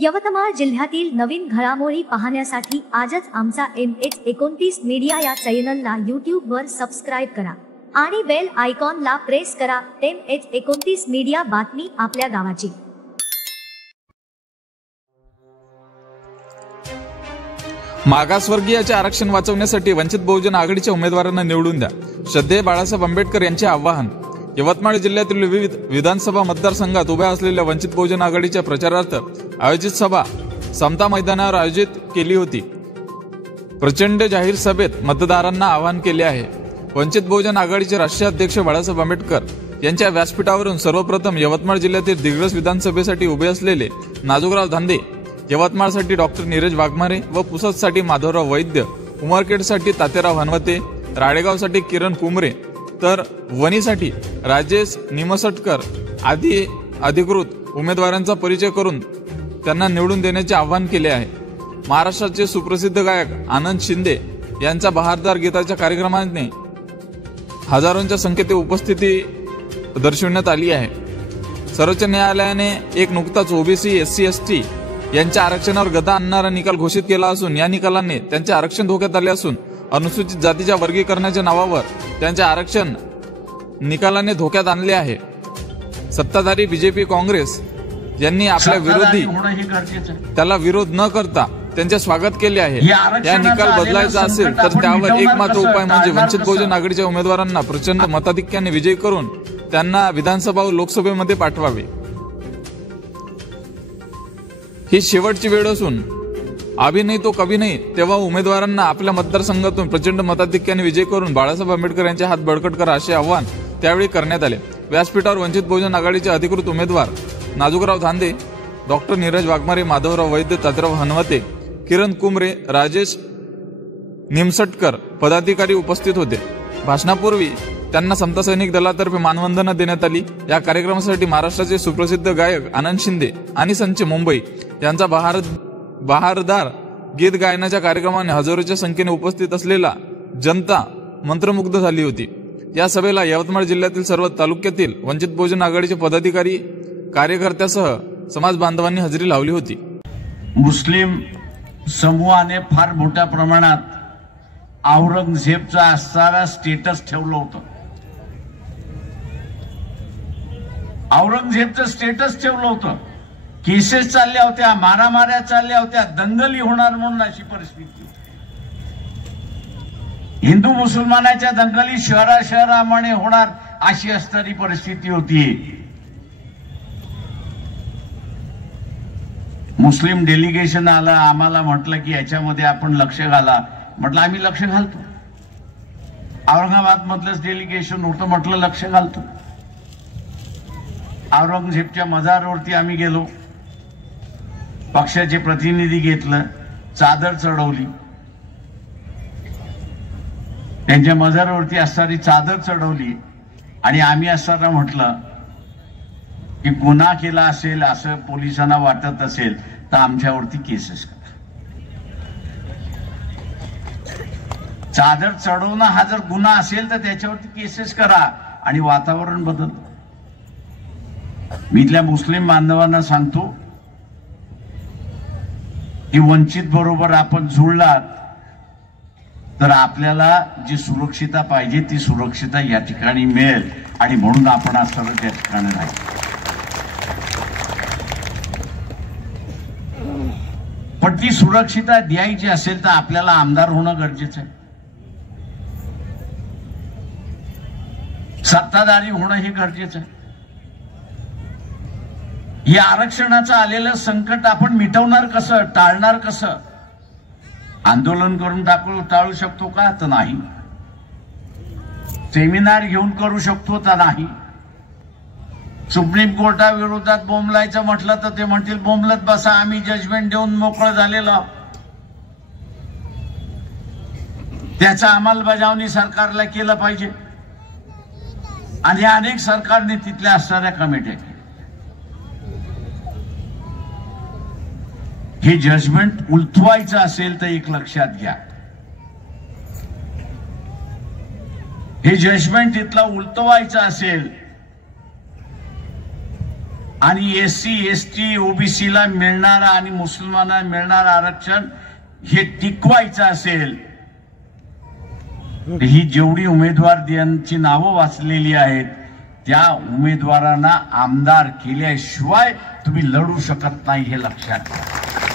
यवतमाळ जिल्ह्यातील नवीन घडामोडी पाहण्यासाठी आजच आमचा MH29 मीडिया या चॅनलला YouTube वर सबस्क्राइब करा आणि बेल आयकॉनला प्रेस करा। MH29 मीडिया, बातमी आपल्या गावाची। मागासवर्गीयाचे आरक्षण वाचवण्यासाठी वंचित बहुजन आघाडीच्या उमेदवारांना निवडून द्या, श्रद्धेय बाळासाहेब आंबेडकर यांचे आवाहन। यवतमाळ जिल्ह्यातील विविध विधानसभा मतदारसंघात उभ्या असलेल्या वंचित बहुजन आघाडीच्या प्रचारार्थ आयोजित सभा समता मैदानावर आयोजित केली होती। प्रचंड जाहीर सभेत मतदारांना आवाहन केले आहे। वंचित बहुजन आघाडीचे राष्ट्रीय अध्यक्ष बाळासाहेब आंबेडकर यांच्या व्यासपीठावरून सर्वप्रथम यवतमाळ जिल्ह्यातील दिग्रस विधानसभेसाठी उभे असलेले नाजूकराव धांदे, यवतमाळसाठी डॉक्टर नीरज वाघमारे व पुसदसाठी माधवराव वैद्य, उमरखेडसाठी तात्याराव हनवते, राळेगावसाठी किरण कुमरे तर वणीसाठी राजेश निमसटकर आदी अधिकृत उमेदवारांचा परिचय करून त्यांना निवडून देण्याचे आवाहन केले आहे। महाराष्ट्राचे सुप्रसिद्ध गायक आनंद शिंदे यांच्या बहारदार गीताच्या कार्यक्रमाने हजारोंच्या संख्येत उपस्थिती दर्शविण्यात आली आहे। सर्वोच्च न्यायालयाने एक नुकताच ओबीसी SC ST यांच्या आरक्षणावर गदा आणणारा निकाल घोषित केला असून या निकालाने त्यांचे आरक्षण धोक्यात आले असून अनुसूचित जातीच्या वर्गीकरणाच्या नावावर त्यांचे आरक्षण निकालाने धोक्यात आणले आहे। सत्ताधारी बीजेपी काँग्रेस यांनी आपल्या विरोधी त्याला विरोध न करता त्यांचे स्वागत केले आहे। या निकाल बदलायचा असेल तर त्यावर एकमात्र उपाय म्हणजे वंचित बहुजन आघाडीच्या उमेदवारांना प्रचंड मताधिक्याने विजयी करून त्यांना विधानसभा व लोकसभेमध्ये पाठवावे। ही शेवटची वेळ असून अभी नाही तो कभी नाही, तेव्हा उमेदवारांना आपल्या मतदारसंघातून प्रचंड मताधिक्याने विजय करून बाळासाहेब आंबेडकर यांचे हात बळकट करा असे आवाहन त्यावेळी करण्यात आले। व्यासपीठावर वंचित बहुजन आघाडीचे अधिकृत उमेदवार नाजूकराव धांदे, डॉक्टर नीरज वाघमारे, माधवराव वैद्य, तात्याराव हनवते, किरण कुमरे, राजेश निमसटकर पदाधिकारी उपस्थित होते। भाषणापूर्वी त्यांना समता सैनिक दलातर्फे मानवंदना देण्यात आली। या कार्यक्रमासाठी महाराष्ट्राचे सुप्रसिद्ध गायक आनंद शिंदे आणि संच मुंबई यांचा बहारदार गीत गायनाच्या कार्यक्रमाने हजारोच्या संख्येने उपस्थित असलेला जनता मंत्रमुग्ध झाली होती। या सभेला यवतमाळ जिल्ह्यातील सर्व तालुक्यातील वंचित बहुजन आघाडीचे पदाधिकारी, कार्यकर्त्यासह समाज बांधवांनी हजेरी लावली होती। मुस्लिम समूहाने फार मोठ्या प्रमाणात औरंगजेबचा असणारा स्टेटस ठेवलं होतं। औरंगजेबचं स्टेटस ठेवलं होतं। केसेस चालल्या होत्या, मारामाऱ्या चालल्या होत्या, दंगली होणार म्हणून अशी परिस्थिती। हिंदू मुसलमानाच्या दंगली शहराशहरामध्ये होणार अशी असणारी परिस्थिती होती। मुस्लिम डेलिगेशन आलं, आम्हाला म्हटलं की याच्यामध्ये आपण लक्ष घाला। म्हटलं आम्ही लक्ष घालतो। औरंगाबाद मधलंच डेलिगेशन होतं, म्हटलं लक्ष घालतो। औरंगजेबच्या मजारवरती आम्ही गेलो, पक्षाचे प्रतिनिधी घेतलं, चादर चढवली, त्यांच्या मजारवरती असणारी चादर चढवली आणि आम्ही असताना म्हटलं की गुन्हा केला असेल असं पोलिसांना वाटत असेल तर आमच्यावरती केसेस करा। चादर चढवणं हा जर गुन्हा असेल तर त्याच्यावरती केसेस करा आणि वातावरण बदल। मी इथल्या मुस्लिम बांधवांना सांगतो की वंचित बरोबर आपण जुळलात तर आपल्याला जी सुरक्षितता पाहिजे ती सुरक्षितता या ठिकाणी मिळेल आणि म्हणून आपण आज सर्व त्या ठिकाणी राहील। पण ती सुरक्षितता द्यायची असेल तर आपल्याला आमदार होणं गरजेचं आहे, सत्ताधारी होणं हे गरजेचं आहे। या आरक्षणाचं आलेलं संकट आपण मिटवणार कसं, टाळणार कसं? आंदोलन करून टाळू शकतो का? तर नाही। सेमिनार घेऊन करू शकतो तर नाही। सुप्रीम कोर्टाविरोधात बोंबलायचं म्हटलं तर ते म्हणतील बोंबलत बसा, आम्ही जजमेंट देऊन मोकळं झालेलं। त्याचा अंमलबजावणी सरकारला केलं पाहिजे आणि अनेक सरकारने तिथल्या असणाऱ्या कमिट्या केल्या। हे जजमेंट उलथवायचं असेल तर एक लक्षात घ्या, हे जजमेंट इथलं उलटवायचं असेल आणि SC ST OBC ला मिळणारा आणि मुसलमानांना मिळणारं आरक्षण हे टिकवायचं असेल, ही जेवढी उमेदवार यांची नावं वाचलेली आहेत त्या उमेदवारांना आमदार केल्याशिवाय तुम्ही लढू शकत नाही, हे लक्षात घ्या.